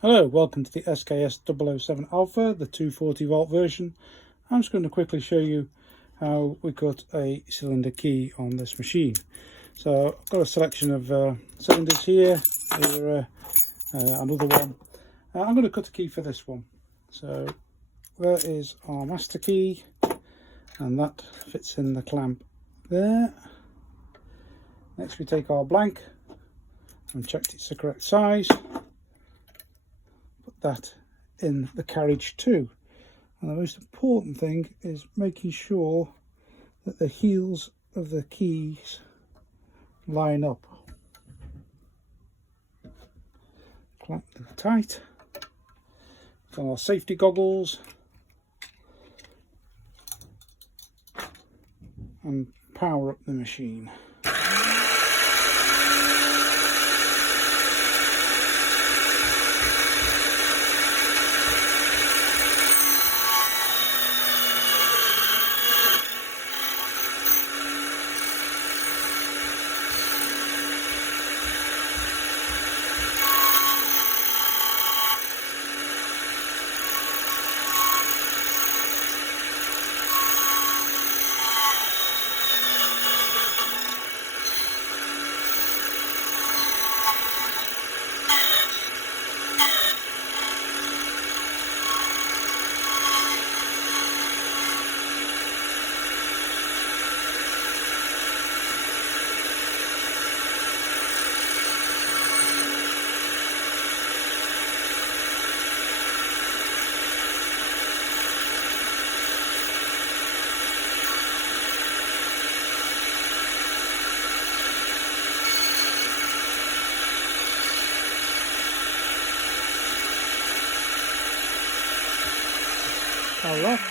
Hello, welcome to the SKS 007 Alpha, the 240 volt version. I'm just going to quickly show you how we cut a cylinder key on this machine. So I've got a selection of cylinders here, another one. I'm going to cut a key for this one. So there is our master key, and that fits in the clamp there. Next we take our blank and checked it's the correct size. That in the carriage too, and the most important thing is making sure that the heels of the keys line up. Clamp them tight. Got our safety goggles and power up the machine. Power off.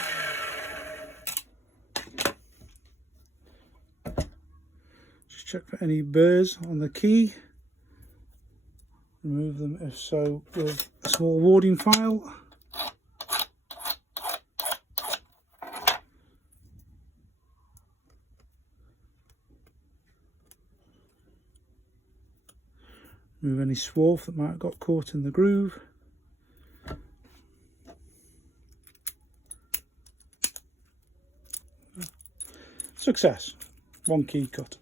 Just check for any burrs on the key. Remove them if so with a small warding file. Remove any swarf that might have got caught in the groove. Success. One key cut.